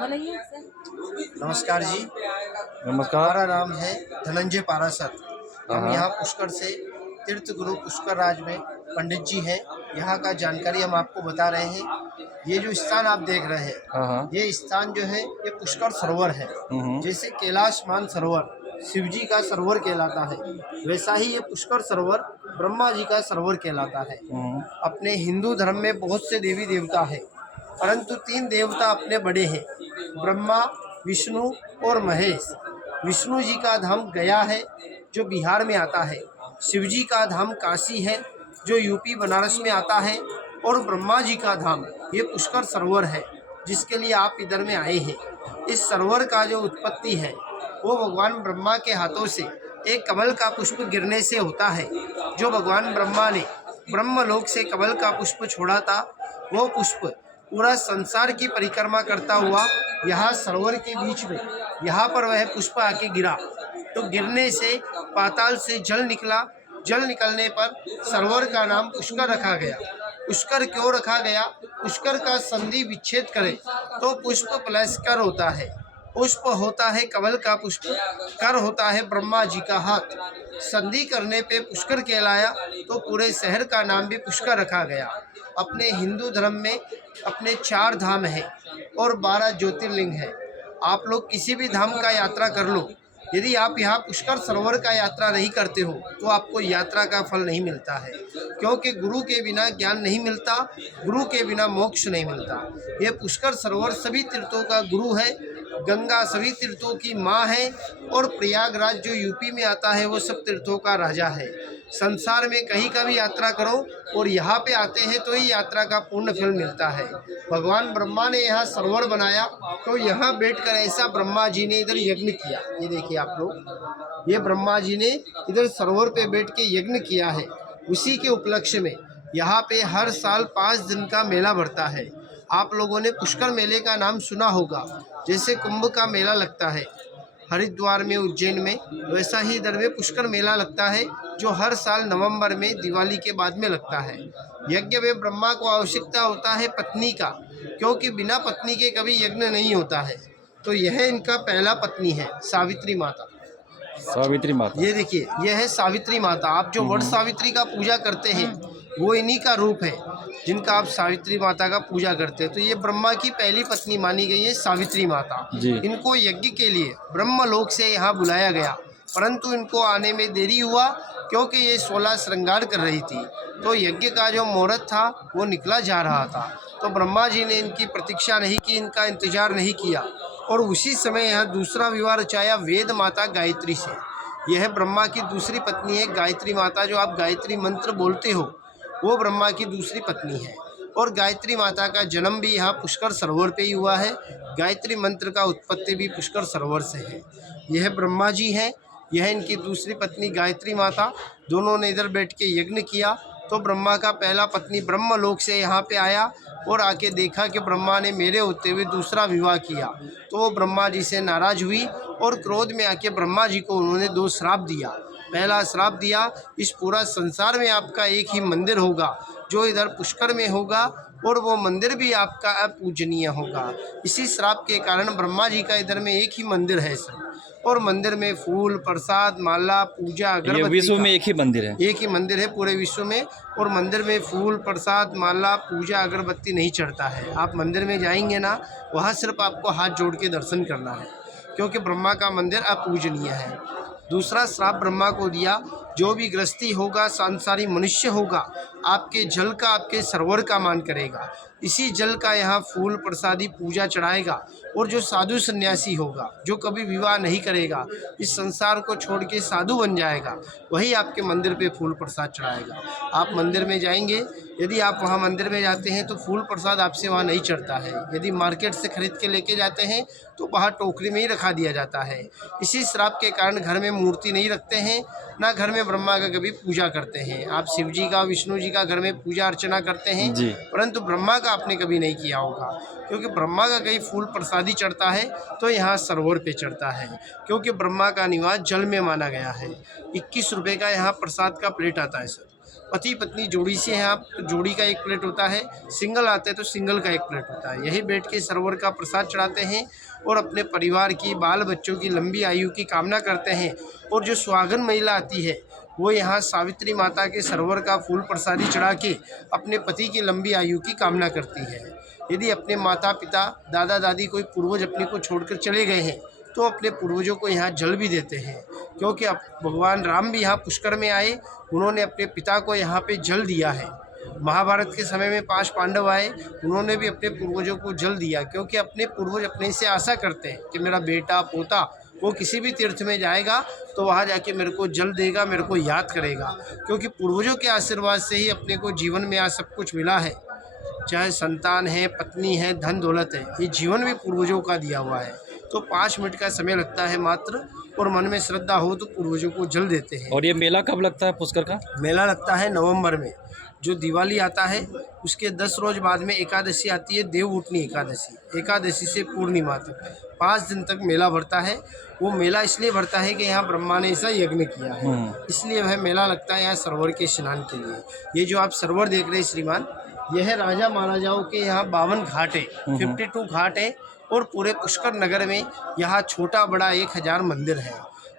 बोलिए नमस्कार जी। नमस्कार। हमारा नाम है धनंजय पारासर। हम हाँ, यहाँ पुष्कर से तीर्थ गुरु पुष्कर राज में पंडित जी हैं। यहाँ का जानकारी हम आपको बता रहे हैं। ये जो स्थान आप देख रहे हैं, हाँ, हाँ। ये स्थान जो है ये पुष्कर सरोवर है। जैसे कैलाश मान सरोवर शिव जी का सरोवर कहलाता है, वैसा ही ये पुष्कर सरोवर ब्रह्मा जी का सरोवर कहलाता है। अपने हिंदू धर्म में बहुत से देवी देवता है, परंतु 3 देवता अपने बड़े हैं, ब्रह्मा, विष्णु और महेश। विष्णु जी का धाम गया है जो बिहार में आता है, शिव जी का धाम काशी है जो यूपी बनारस में आता है, और ब्रह्मा जी का धाम ये पुष्कर सरोवर है जिसके लिए आप इधर में आए हैं। इस सरोवर का जो उत्पत्ति है वो भगवान ब्रह्मा के हाथों से एक कमल का पुष्प गिरने से होता है। जो भगवान ब्रह्मा ने ब्रह्मलोक से कमल का पुष्प छोड़ा था, वो पुष्प पूरा संसार की परिक्रमा करता हुआ यहाँ सरोवर के बीच में यहाँ पर वह पुष्प आके गिरा। तो गिरने से पाताल से जल निकला। जल निकलने पर सरोवर का नाम पुष्कर रखा गया। पुष्कर क्यों रखा गया? पुष्कर का संधि विच्छेद करे तो पुष्प प्लस कर होता है। पुष्प होता है कमल का पुष्प, कर होता है ब्रह्मा जी का हाथ। संधि करने पे पुष्कर कहलाया, तो पूरे शहर का नाम भी पुष्कर रखा गया। अपने हिंदू धर्म में अपने 4 धाम हैं और 12 ज्योतिर्लिंग हैं। आप लोग किसी भी धाम का यात्रा कर लो, यदि आप यहाँ पुष्कर सरोवर का यात्रा नहीं करते हो तो आपको यात्रा का फल नहीं मिलता है, क्योंकि गुरु के बिना ज्ञान नहीं मिलता, गुरु के बिना मोक्ष नहीं मिलता। ये पुष्कर सरोवर सभी तीर्थों का गुरु है, गंगा सभी तीर्थों की माँ है, और प्रयागराज जो यूपी में आता है वो सब तीर्थों का राजा है। संसार में कहीं का भी यात्रा करो और यहाँ पे आते हैं तो ही यात्रा का पूर्ण फल मिलता है। भगवान ब्रह्मा ने यहाँ सरोवर बनाया, तो यहाँ बैठकर ऐसा ब्रह्मा जी ने इधर यज्ञ किया। ये देखिए आप लोग, ये ब्रह्मा जी ने इधर सरोवर पे बैठ के यज्ञ किया है। उसी के उपलक्ष्य में यहाँ पे हर साल 5 दिन का मेला बढ़ता है। आप लोगों ने पुष्कर मेले का नाम सुना होगा। जैसे कुंभ का मेला लगता है हरिद्वार में, उज्जैन में, वैसा ही इधर में पुष्कर मेला लगता है जो हर साल नवंबर में दिवाली के बाद में लगता है। यज्ञ में ब्रह्मा को आवश्यकता होता है पत्नी का, क्योंकि बिना पत्नी के कभी यज्ञ नहीं होता है। तो यह इनका पहला पत्नी है, सावित्री माता। सावित्री माता। ये देखिए, यह है सावित्री माता। आप जो वट सावित्री का पूजा करते हैं वो इन्हीं का रूप है, जिनका आप सावित्री माता का पूजा करते हैं। तो ये ब्रह्मा की पहली पत्नी मानी गई है सावित्री माता। इनको यज्ञ के लिए ब्रह्मलोक से यहाँ बुलाया गया, परंतु इनको आने में देरी हुआ क्योंकि ये 16 श्रृंगार कर रही थी। तो यज्ञ का जो मुहूर्त था वो निकला जा रहा था, तो ब्रह्मा जी ने इनकी प्रतीक्षा नहीं की, इनका इंतजार नहीं किया, और उसी समय यहाँ दूसरा विवाह रचाया वेद माता गायत्री से। यह ब्रह्मा की दूसरी पत्नी है गायत्री माता। जो आप गायत्री मंत्र बोलते हो वो ब्रह्मा की दूसरी पत्नी है। और गायत्री माता का जन्म भी यहाँ पुष्कर सरोवर पे ही हुआ है। गायत्री मंत्र का उत्पत्ति भी पुष्कर सरोवर से है। यह ब्रह्मा जी हैं, यह इनकी दूसरी पत्नी गायत्री माता। दोनों ने इधर बैठ के यज्ञ किया। तो ब्रह्मा का पहला पत्नी ब्रह्मलोक से यहाँ पे आया और आके देखा कि ब्रह्मा ने मेरे होते हुए दूसरा विवाह किया। तो वो ब्रह्मा जी से नाराज हुई और क्रोध में आके ब्रह्मा जी को उन्होंने 2 श्राप दिया। पहला श्राप दिया, इस पूरा संसार में आपका एक ही मंदिर होगा जो इधर पुष्कर में होगा, और वो मंदिर भी आपका अपूजनीय होगा। इसी श्राप के कारण ब्रह्मा जी का इधर में एक ही मंदिर है सर, और मंदिर में फूल, प्रसाद, माला, पूजा, अगरबत्ती, विश्व में एक ही मंदिर है। एक ही मंदिर है पूरे विश्व में, और मंदिर में फूल, प्रसाद, माला, पूजा, अगरबत्ती नहीं चढ़ता है। आप मंदिर में जाएंगे ना, वहाँ सिर्फ आपको हाथ जोड़ के दर्शन करना है, क्योंकि ब्रह्मा का मंदिर अपूजनीय है। दूसरा श्राप ब्रह्मा को दिया, जो भी गृहस्थी होगा, सांसारिक मनुष्य होगा, आपके जल का, आपके सरोवर का मान करेगा, इसी जल का यहाँ फूल, प्रसादी, पूजा चढ़ाएगा। और जो साधु सन्यासी होगा, जो कभी विवाह नहीं करेगा, इस संसार को छोड़ के साधु बन जाएगा, वही आपके मंदिर पे फूल प्रसाद चढ़ाएगा। आप मंदिर में जाएंगे, यदि आप वहाँ मंदिर में जाते हैं तो फूल प्रसाद आपसे वहाँ नहीं चढ़ता है। यदि मार्केट से खरीद के लेके जाते हैं तो बाहर टोकरी में ही रखा दिया जाता है। इसी श्राप के कारण घर में मूर्ति नहीं रखते हैं, ना घर में ब्रह्मा का कभी पूजा करते हैं। आप शिव जी का, विष्णु जी का घर में पूजा अर्चना करते हैं, परंतु ब्रह्मा का आपने कभी नहीं किया होगा, क्योंकि ब्रह्मा का कहीं फूल प्रसादी चढ़ता है तो यहाँ सरोवर पे चढ़ता है, क्योंकि ब्रह्मा का निवास जल में माना गया है। 21 रुपये का यहाँ प्रसाद का प्लेट आता है सर। पति पत्नी जोड़ी से हैं आप तो जोड़ी का एक प्लेट होता है, सिंगल आते हैं तो सिंगल का एक प्लेट होता है। यही बैठ के सरोवर का प्रसाद चढ़ाते हैं और अपने परिवार की, बाल बच्चों की लंबी आयु की कामना करते हैं। और जो सुहागन महिला आती है वो यहाँ सावित्री माता के सरोवर का फूल प्रसादी चढ़ा के अपने पति की लंबी आयु की कामना करती है। यदि अपने माता पिता, दादा दादी, कोई पूर्वज अपने को छोड़कर चले गए हैं तो अपने पूर्वजों को यहाँ जल भी देते हैं, क्योंकि अब भगवान राम भी यहाँ पुष्कर में आए, उन्होंने अपने पिता को यहाँ पे जल दिया है। महाभारत के समय में 5 पांडव आए, उन्होंने भी अपने पूर्वजों को जल दिया, क्योंकि अपने पूर्वज अपने से आशा करते हैं कि मेरा बेटा पोता वो किसी भी तीर्थ में जाएगा तो वहाँ जाके मेरे को जल देगा, मेरे को याद करेगा, क्योंकि पूर्वजों के आशीर्वाद से ही अपने को जीवन में आज सब कुछ मिला है। चाहे संतान है, पत्नी है, धन दौलत है, ये जीवन भी पूर्वजों का दिया हुआ है। तो 5 मिनट का समय लगता है मात्र, और मन में श्रद्धा हो तो पूर्वजों को जल देते हैं। और ये मेला कब लगता है पुष्कर का? मेला लगता है नवंबर में। जो दिवाली आता है उसके 10 रोज बाद में एकादशी आती है, देवउठनी एकादशी। एकादशी से पूर्णिमा तक 5 दिन तक मेला भरता है। वो मेला इसलिए भरता है कि यहाँ ब्रह्मा ने ऐसा यज्ञ किया है, इसलिए वह मेला लगता है यहाँ सरोवर के स्नान के लिए। ये जो आप सरोवर देख रहे हैं श्रीमान, यह राजा महाराजाओं के यहाँ 52 घाट है, 52 घाट है। और पूरे पुष्कर नगर में यहाँ छोटा बड़ा 1000 मंदिर है।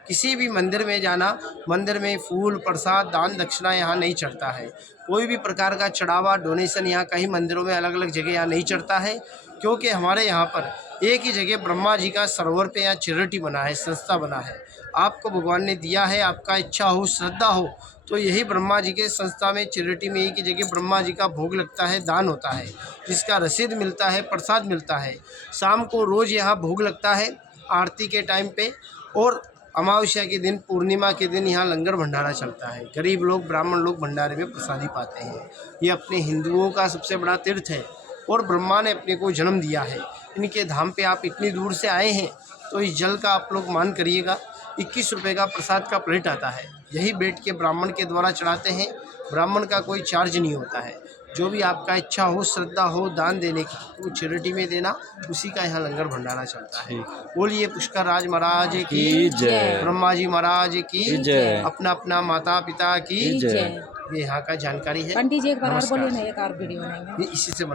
किसी भी मंदिर में जाना, मंदिर में फूल प्रसाद दान दक्षिणा यहाँ नहीं चढ़ता है। कोई भी प्रकार का चढ़ावा डोनेशन यहाँ कई मंदिरों में अलग अलग जगह यहाँ नहीं चढ़ता है, क्योंकि हमारे यहाँ पर एक ही जगह ब्रह्मा जी का सरोवर पे यहाँ चैरिटी बना है, संस्था बना है। आपको भगवान ने दिया है, आपका इच्छा हो, श्रद्धा हो तो यही ब्रह्मा जी के संस्था में चैरिटी में एक ही जगह ब्रह्मा जी का भोग लगता है, दान होता है, जिसका रसीद मिलता है, प्रसाद मिलता है। शाम को रोज़ यहाँ भोग लगता है आरती के टाइम पे, और अमावस्या के दिन, पूर्णिमा के दिन यहाँ लंगर भंडारा चलता है। गरीब लोग, ब्राह्मण लोग भंडारे में प्रसादी पाते हैं। ये अपने हिंदुओं का सबसे बड़ा तीर्थ है और ब्रह्मा ने अपने को जन्म दिया है। इनके धाम पे आप इतनी दूर से आए हैं तो इस जल का आप लोग मान करिएगा। 21 रुपये का प्रसाद का प्लेट आता है, यही बैठ के ब्राह्मण के द्वारा चढ़ाते हैं। ब्राह्मण का कोई चार्ज नहीं होता है। जो भी आपका इच्छा हो, श्रद्धा हो दान देने की, वो चैरिटी में देना, उसी का यहाँ लंगर भंडारा चलता है। बोलिए पुष्कर राज महाराज की जय, ब्रह्मा जी महाराज की जय, अपना अपना माता पिता की जय। ये यहाँ का जानकारी है। पंडित जी एक बार और बोलिए ना, एक और वीडियो बनाएंगे। इसी से